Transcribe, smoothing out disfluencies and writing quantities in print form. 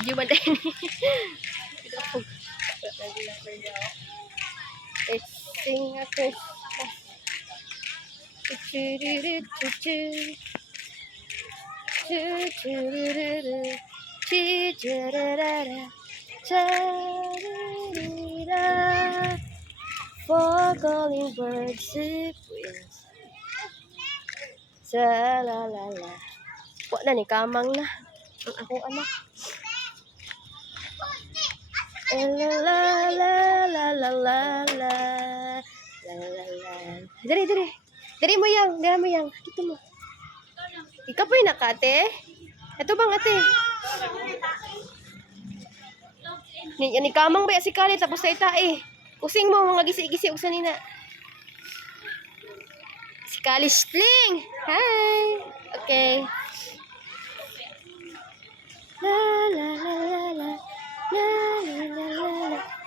video man din. Let's sing a Christmas. For calling birds it wings. Sa la la la. Wa na ni kamang na. Ang akong anak. La la la la la la la la la la. Dali. Dali mo yang. Dito mo. Ikaw po yung nakate? Ito bang ate? Ni kamang ba si Kali tapos sa itae. Kusing mo mga gisi-gisi usa nina. Si Kali Sling. Ha?